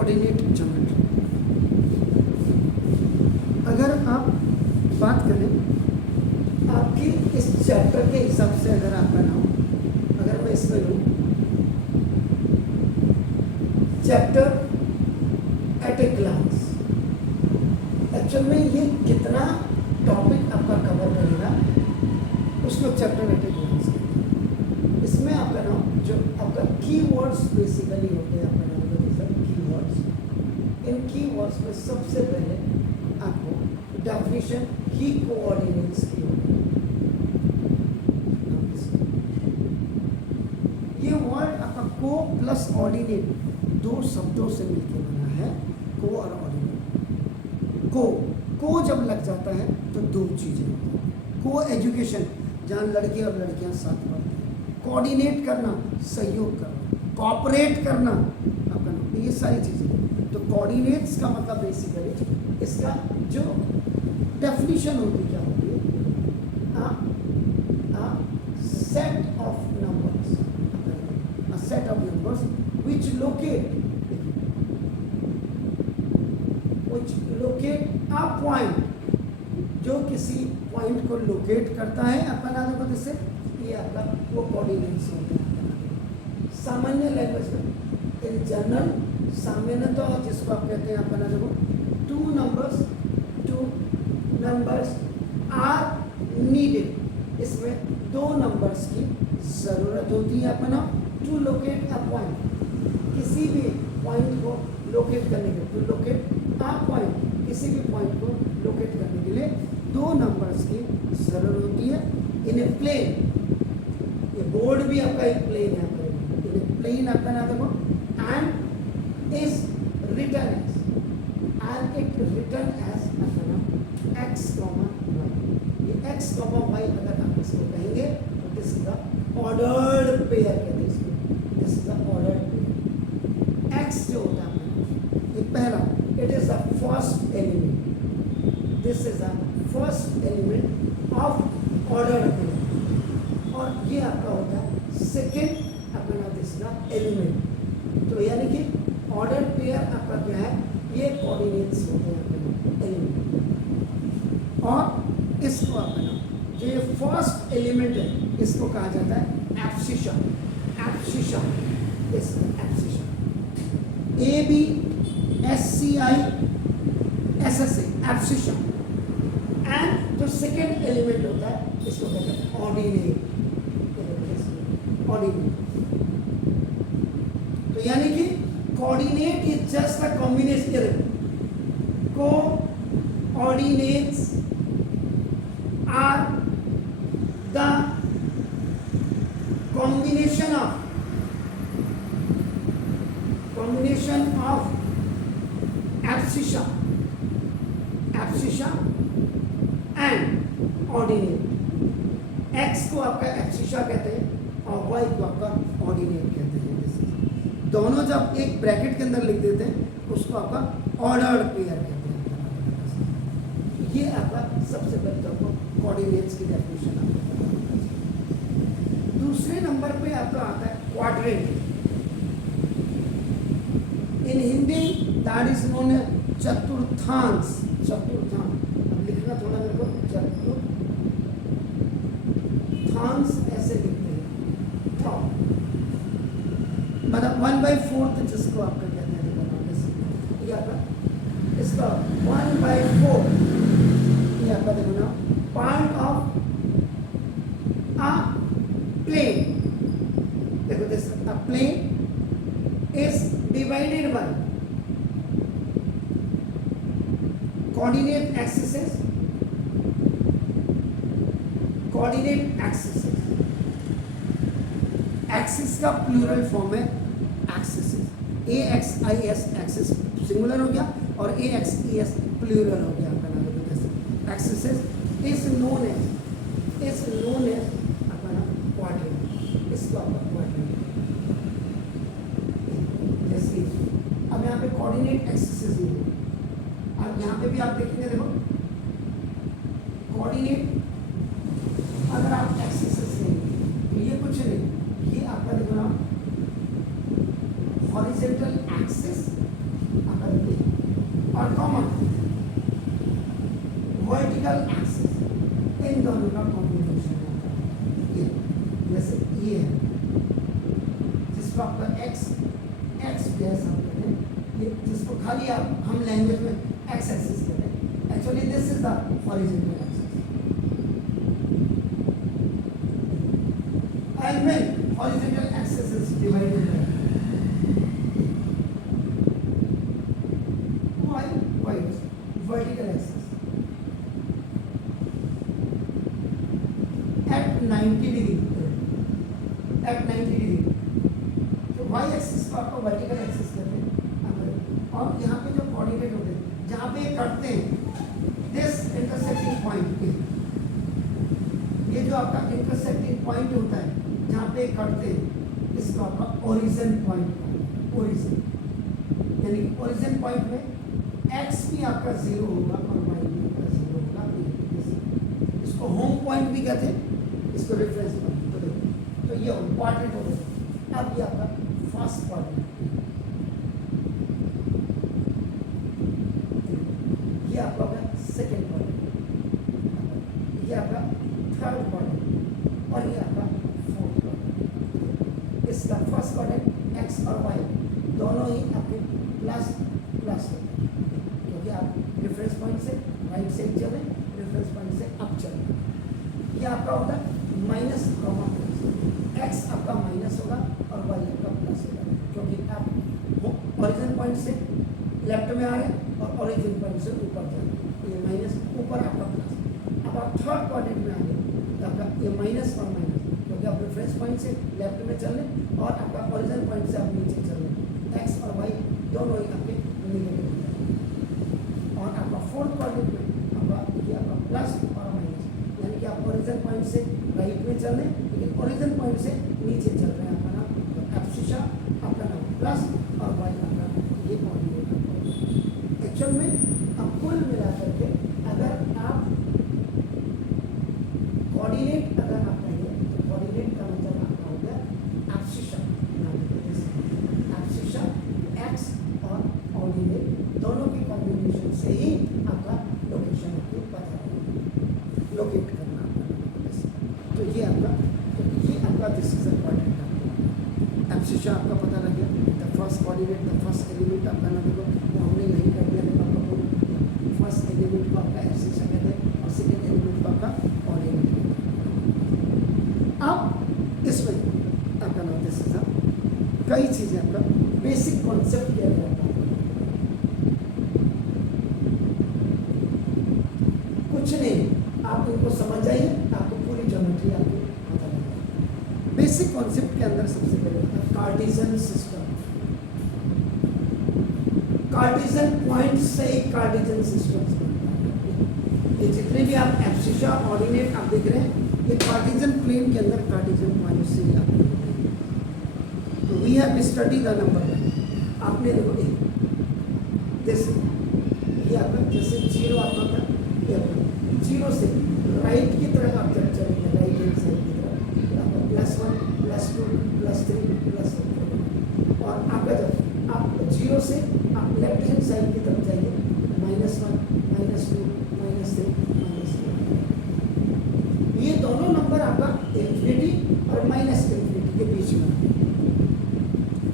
Coordinate geometry. अगर आप बात करें आपकी इस चैप्टर के हिसाब से, अगर आप बनाओ, अगर मैं इसमें लूँ chapter at a glance, actual में ये कितना टॉपिक आपका कवर करेगा उसको चैप्टर एट ए ग्लांस कहते हैं। इसमें आपका नाम जो आपका कीवर्ड्स बेसिकली होते हैं, आपका नाम कीवर्ड्स। इन कीवर्ड्स में सबसे पहले आपको डेफिनेशन ही कोऑर्डिनेट्स की होगी। ये वर्ड आपका को प्लस ऑर्डिनेट दो शब्दों से मिलकर बना है, को और ऑर्डिनेट। को जब लग जाता है तो दो चीजें होती हैं। को एजुकेशन, जहाँ लड़के और लड़कियां साथ पढ़ते हैं। कोऑर्डिनेट करना, सहयोग करना, कोऑपरेट करना, आपका नाम, ये सारी चीजें। तो कोऑर्डिनेट्स का मतलब बेसिकली इसका जो डेफिनेशन होती क्या होती है, set of numbers, a set of numbers which locate a point, जो किसी पॉइंट को लोकेट करता है अपना देखो जिससे ये आपका वो कोऑर्डिनेट्स होते हैं। सामान्य लैंग्वेज में इन जनरल सामान्यतः जिसको आप कहते हैं अपना देखो टू नंबर्स आर नीडेड, इसमें दो नंबर्स की जरूरत होती है अपना टू लोकेट अ पॉइंट, किसी भी पॉइंट को लोकेट करने के लिए, टू लोकेट अ पॉइंट, किसी भी पॉइंट को लोकेट करने के लिए दो नंबर्स की जरूरत होती है। इन ए प्लेन, ये बोर्ड भी आपका एक प्लेन है, इन ए प्लेन आपका नाम देखो and is written as, and it written as अपना एक्स कॉमा वाई। ये एक्स कॉमा वाई अगर आप इसको कहेंगे तो this is the ordered pair कहते हैं इसको, this is the ordered pair. X जो होता है ये पहला, it is the first element, this is the first element of ordered pair, और ये आपका होता है सेकेंड अपना दिस इज द एलिमेंट। तो यानी कि ऑर्डर पेयर आपका क्या है, ये कोऑर्डिनेट्स होते हैं अपने एलिमेंट। और इसको अपना जो ये फर्स्ट एलिमेंट है इसको कहा जाता है एब्सिशन, एब्सिशन, इस एब्सिशन, ABSCISSA, एब्सिशन। एंड जो सेकेंड एलिमेंट होता है इसको कहते हैं ऑर्डिनेट, ऑर्डिनेट। तो यानी कि coordinate is just a combination, coordinates are the combination of abscissa and ordinate। x को आपका एब्सिशा कहते हैं और y को आपका ऑर्डिनेट कहते हैं। दोनों जब एक ब्रैकेट के अंदर लिख देते हैं उसको आपका ऑर्डर्ड पेयर कहते हैं। ये आपका सबसे पहले तो आपको कोऑर्डिनेट्स की डेफिनेशन आपको। दूसरे नंबर पे आपका आता है quadrant. In Hindi that is known as चतुर्थांश, चतुर्थांश। अब लिखना थोड़ा मेरे को, चतुर्थांश ऐसे लिखते हैं, मतलब 1/4 जिसको आपका कहते हैं, ये आपका इसका 1/4 ये आपका देखो ना पार्ट ऑफ अ plane। देखो this a plane is divided by coordinate axes, coordinate axes, axis का प्लूरल फॉर्म है axes, AXIS axis सिंगुलर हो गया और AXES प्लूरल हो गया आपका नाम देखो axes is known as अपना क्वाड्रेंट, इसको आपका क्वाड्रेंट। जैसे अब यहाँ पे कोऑर्डिनेट एक्सिस है, अब यहाँ पे भी आप देखेंगे देखो कोऑर्डिनेट, अगर आप एक्सिस लेंगे तो ये कुछ नहीं, ये आपका देखो ना हॉरिजॉन्टल एक्सिस और कॉमन वर्टिकल एक्सिस, इन दोनों का कॉम्बिनेशन ये, जैसे ये है जिसको आपका एक्स डैश हम कहते हैं, ये जिसको खाली आप हम लैंग्वेज में एक्स एक्सिस कहते हैं, actually this is the horizontal axis. And when horizontal axis is divided by y is vertical axis at 90 degree, तो y axis को आपको vertical axis कहते हैं। और यहाँ पे जो कोऑर्डिनेट होते हैं जहाँ पे कटते हैं, this intersecting point, ये जो आपका इंटरसेक्टिंग पॉइंट होता है जहाँ पे कटते हैं, इसको आपका ओरिजिन पॉइंट, ओरिजिन यानी ओरिजिन पॉइंट में x भी आपका 0 होगा और y भी आपका 0 होगा। इसको होम पॉइंट भी कहते हैं, इसको रेफरेंस पॉइंट। तो देखो, तो ये क्वाड्रेंट हो गया। अब ये आपका फर्स्ट क्वाड्रेंट, ये आपका सेकेंड क्वाड्रेंट, ये आपका थर्ड क्वाड्रेंट और ये आपका फोर्थ क्वाड्रेंट। इसका फर्स्ट क्वाड्रेंट एक्स और वाई दोनों ही आपके प्लस प्लस है, क्योंकि आप रेफरेंस पॉइंट से राइट साइड चले, रेफरेंस पॉइंट से अप चले। ये आपका होगा माइनस कॉमा प्लस, एक्स आपका माइनस होगा और वाई आपका प्लस होगा, क्योंकि आप ओरिजिन पॉइंट से लेफ्ट में आ रहे हैं और ओरिजिन पॉइंट से ऊपर जा रहे हैं। ये माइनस ऊपर आपका प्लस। अब आप थर्ड क्वाड्रेंट में आ गए तो आपका ये माइनस और माइनस, क्योंकि आप रेफरेंस पॉइंट से लेफ्ट में चल रहे और आपका ओरिजिन पॉइंट से आप नीचे चल रहे, एक्स और वाई दोनों ही आपके नेगेटिव। और आपका फोर्थ क्वाड्रेंट में आपका ये आपका प्लस और माइनस, यानी कि आप ओरिजिन पॉइंट से राइट में चल रहे हैं लेकिन ओरिजिन पॉइंट से नीचे चल रहे हैं। आपका नाम एब्सिशा, आपका नाम प्लस और वाई आपका ये कोऑर्डिनेट। एक्चुअल में अब कुल मिलाकर के अगर आप कोऑर्डिनेट अगर आप कहेंगे तो कोऑर्डिनेट का मतलब आपका हो गया एब्सिशा। एब्सिशा एक्स और ऑर्डिनेट दोनों के कॉम्बिनेशन से ही आपका लोकेशन आपको पता है, लोकेट करना आपका। तो ये आपका this is a coordinate. Abscissa आपका पता लग गया। The first coordinate, the first element आपका ना देखो वो हमने नहीं कर दिया, लेकिन आपका फर्स्ट एलिमेंट को आपका एब्सिशा कहते हैं और सेकेंड एलिमेंट को आपका कोऑर्डिनेट। अब इसमें आपका नाम दिस इज कई चीजें आपका बेसिक कॉन्सेप्ट क्या है, कुछ नहीं, आप इनको समझ जाइए, आपको पूरी ज्योमेट्री आपको पता लग जाएगी। बेसिक कॉन्सेप्ट के अंदर सबसे पहले होता है कार्टेशियन सिस्टम। कार्टेशियन पॉइंट से एक कार्टेशियन सिस्टम बनता है। ये जितने भी आप एब्सिशा ऑर्डिनेट आप देख रहे हैं, ये कार्टेशियन प्लेन के अंदर कार्टेशियन पॉइंट से ही आप तो we have study the number line. आपने देखो जैसे ये आपका जैसे जीरो आपका था, ये जीरो से राइट की तरफ आप जब चलेंगे, राइट हैंड साइड की तरफ आपका +1 +2 +3 +4, और आपका जब आप जीरो से आप लेफ्ट हैंड साइड की तरफ जाइए, -1 -2 -3 -4। ये दोनों नंबर आपका इंफिनिटी और माइनस इंफिनिटी के बीच में।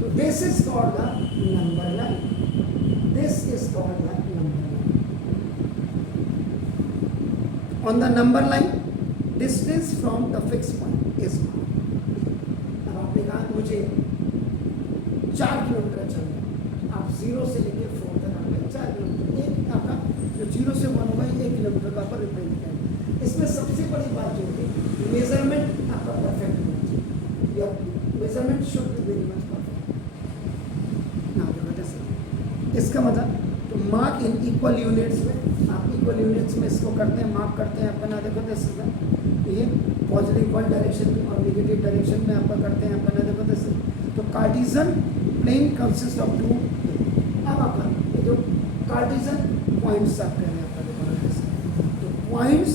तो this is called the number line, this is called the number line. On the number line distance from the fix point is. अब आपने कहा मुझे 4 किलोमीटर चलना है, आप 0 से लेकर 4 तक आपका 4 किलोमीटर, एक आपका जो 0 से 1 होगा 1 किलोमीटर का आपका रिप्रेजेंट करेंगे। इसमें सबसे बड़ी बात जो है मेजरमेंट आपका परफेक्ट होना चाहिए, या measurement should be very much perfect. ना देखो इसका मतलब तो मार्क इन इक्वल यूनिट्स में, आप इक्वल यूनिट्स में इसको करते हैं, मार्क करते हैं आपका। ना देखो दिस ये पॉजिटिव वन डायरेक्शन में और नेगेटिव डायरेक्शन में आपका करते हैं आपका। ना देखो दिस तो कार्टेशियन प्लेन कंसिस्ट ऑफ 2। अब आपका ये जो कार्टेशियन पॉइंट्स आप कह रहे हैं आपका देखो, तो points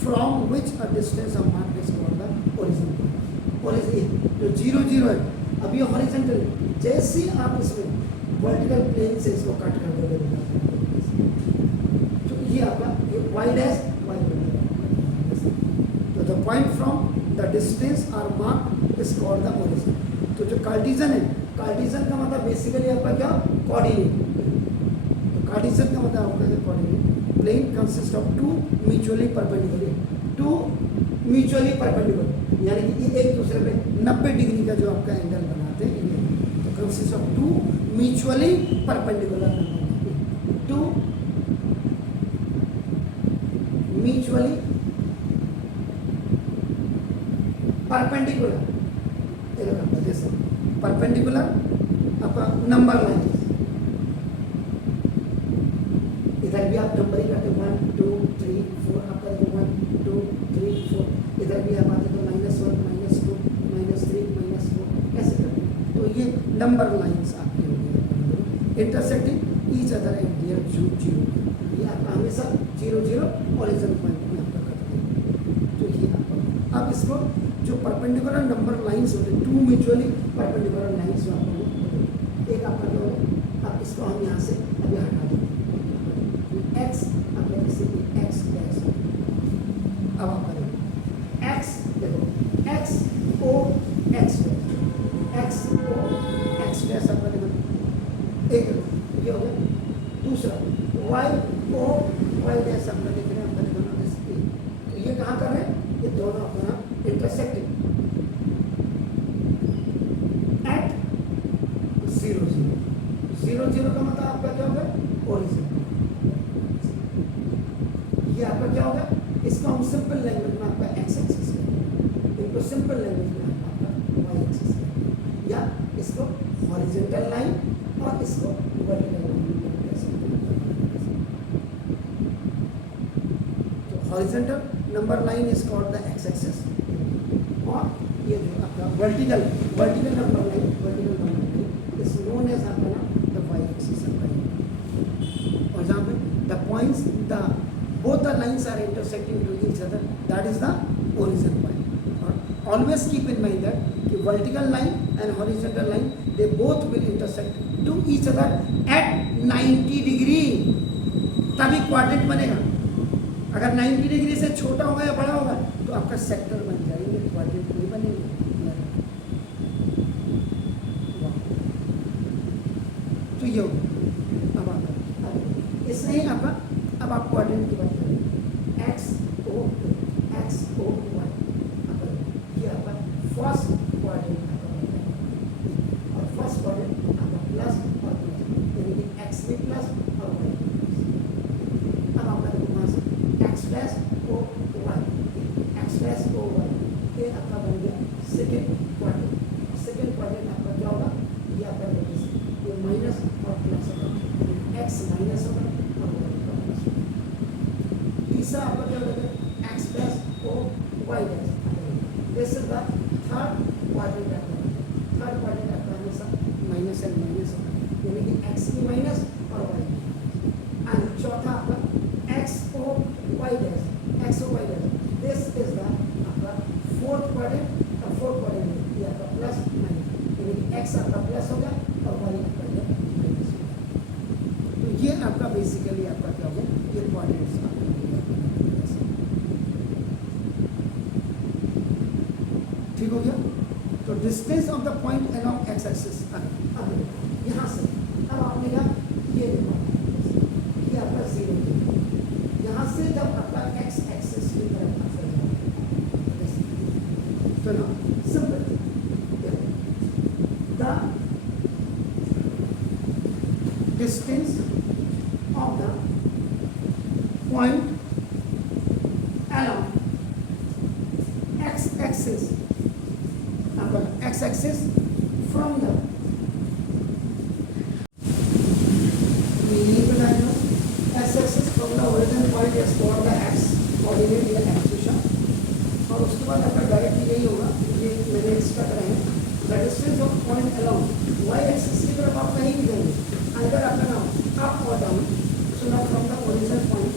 from which a distance of mark is called the origin point. Origin जो 0 0 है, अब ये हॉरिजॉन्टल, जैसे आप इसमें वर्टिकल प्लेन से इसको कट कर दोगे तो ये आपका ये y डैश y तो the point from the distance are mark is called the origin. तो जो कार्टिजन है, कार्टिजन का मतलब बेसिकली आपका क्या, कोऑर्डिनेट। कार्टिजन का मतलब आपका क्या, coordinate. Plane consist of two mutually perpendicular, two mutually perpendicular यानी कि एक दूसरे पे 90 डिग्री का जो आपका एंगल बनाते हैं, तो consist of two mutually perpendicular, two mutually perpendicular, जैसे परपेंडिकुलर आपका नंबर लाइन, इधर भी आप नंबरिंग करते 1 2 3 4 आपका 1 2 3 4, इधर भी आप आते तो -1 -2 -3 -4 ऐसे करते हैं। तो ये नंबर लाइंस आपकी हो गई intersecting each other at near 0, ये आपका हमेशा 0 0 ओरिजिन पॉइंट में आपका करते हैं। तो ये आपका अब इसको जो परपेंडिकुलर नंबर लाइंस होते हैं, टू म्यूचुअली परपेंडिकुलर लाइंस जो आपको एक आपका जो है, अब इसको हम यहाँ से अभी हटा देते हैं x, आपका जैसे कि x डैश, अब आप करेंगे x, देखो x o x dash, x o x dash आपका देखो एक, ये हो गया। दूसरा y o y डैश आपका देख रहे हैं, आपका देखो ना, तो ये कहाँ कर रहे हैं, ये दोनों अपना इंटरसेक्टिंग एट 0 0 0 का मतलब आपका क्या होगा, ओरिजिन। ये आपका क्या होगा, इसको हम सिंपल लैंग्वेज में आपका एक्स एक्सिस करेंगे, इनको सिंपल लैंग्वेज में आपका वाई एक्सिस करेंगे, या इसको हॉरिजॉन्टल लाइन और इसको वर्टिकल लाइन। तो horizontal number line is called the x axis, और ये जो आपका vertical number line is known as आपका ना द वाई एक्सिस। और जहाँ पे the points the both the lines are intersecting to each other, that is the origin point. Always keep in mind that the vertical line and horizontal line, they both will intersect to each other at 90 degree, तभी quadrant बनेगा। अगर 90 degree से छोटा होगा या बड़ा होगा तो आपका सेक्टर बन जाएंगे, क्वाड्रेंट नहीं बनेंगे। तो ये होगा। अब आपका इससे ही आपका, अब आप क्वाड्रेंट की बात करें, x o y, ये आपका फर्स्ट क्वाड्रेंट और फर्स्ट क्वाड्रेंट आपका प्लस और प्लस, यानी कि x में प्लस और y। अब आपका देखो वहाँ से x प्लस o y, ये आपका बन गया सेकेंड क्वाड्रेंट। सेकेंड क्वाड्रेंट आपका क्या होगा, ये आपका ये माइनस और प्लस होगा, x माइनस होगा और y प्लस। तीसरा आपका क्या होगा, x plus o y dash. This is the third quadrant आपका। थर्ड क्वाड्रेंट आपका हमेशा माइनस एंड माइनस होगा, यानी कि x की माइनस और y की। एंड चौथा आपका x o y dash, this is the आपका फोर्थ क्वाड्रेंट। और फोर्थ क्वाड्रेंट ये आपका प्लस माइनस, यानी कि x आपका प्लस होगा और y आपका माइनस होगा। तो ये आपका बेसिकली आपका क्या होगा, ये क्वाड्रेंट्स आपका। ठीक हो गया। तो distance of the point along x axis, अब यहाँ से अब आपने कहा ये देखो, ये आपका 0, यहाँ से जब आपका एक्स एक्सिस की तरफ तो ना simple, the distance of the point along x axis, x-axis from the x-axis from the origin point is called the x coordinate या x दिशा। और उसके बाद आपका डायरेक्टली यही होगा, ये मैंने एक्स्ट्रा कराया है, the distance of point along y-axis की तरफ आप कहीं भी जाएंगे, अगर आपका नाम अप और down, so now from the origin point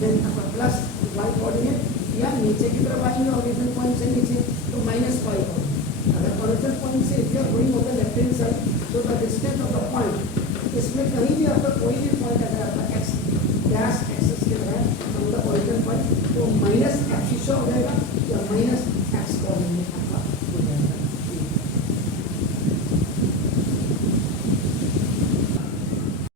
then आपका प्लस y कोऑर्डिनेट, या नीचे की तरफ आएंगे ओरिजिन पॉइंट से नीचे तो माइनस y कोऑर्डिनेट। अगर ओरिजिन पॉइंट से if you are going on the left hand side, so the distance of the point इसमें कहीं भी आपका कोई भी पॉइंट अगर आपका एक्स डैश एक्सेस के है मतलब ओरिजिन पॉइंट तो माइनस एफ शीशा हो जाएगा